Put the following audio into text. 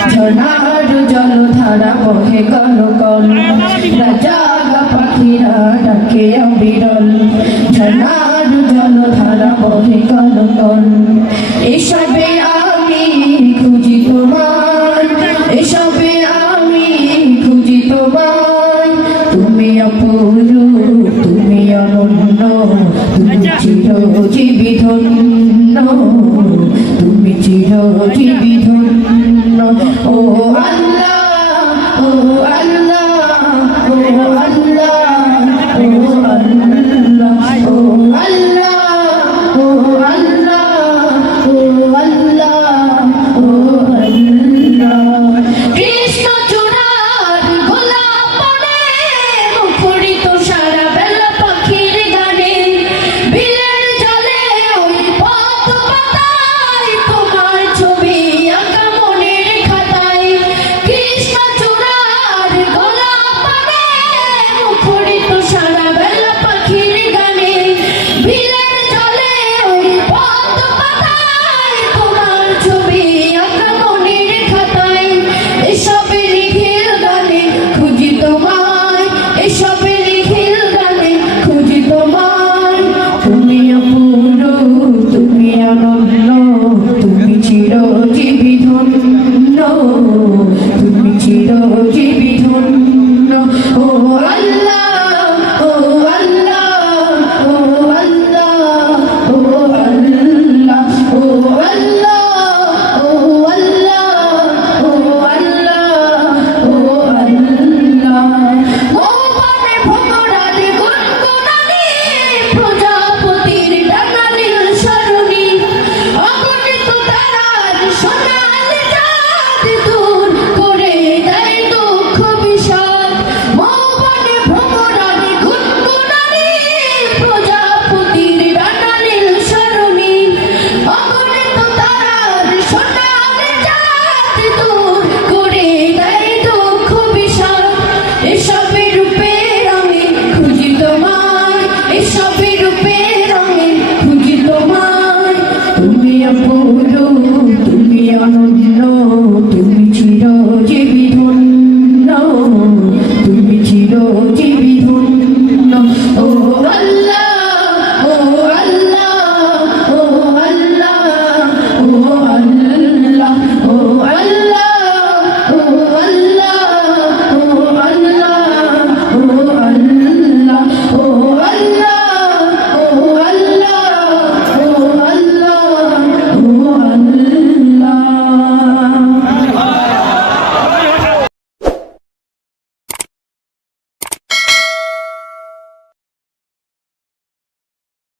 ঝর্ণার জলধারা বহে call call, রাজাগা পাখিরা ডাকে অবিরল। ঝর্ণার জলধারা বহে কল কল, এসবে আমি খুঁজি তোমায়, এসবে আমি খুঁজি তোমায়। তুমি অপরূপ, তুমি অনন্য, তুমি চিরজীবী ধন্য, তুমি চিরজীবী ধন্য। ও আল্লাহ, ও আল্লাহ, ও আল্লাহ, ও আল্লাহ, ও আল্লাহ, ও আল্লাহ, ও আল্লাহ, ও আল্লাহ। কৃষ্ণ চূড়ার গোলাপ বনে মুখরিত সারা বেলা পাখির গানে, বিলের জলে ওই পথ পাতায় তোমার ছবি আঁকা মনের খাতায়। কৃষ্ণ চূড়ার গোলাপ বনে মুখরিত সারা বেলা পাখির গানে, বিলের জলে ওই পথ পাতায় তোমার ছবি আঁকা মনের খাতায়। এসবে নিখিল গানে খুঁজি তোমায়, এসবে নিখিল গানে খুঁজি তোমায়। তুমি অপূর্ব, তুমি অনন্য, তুমি চিরজীবী ধন্য,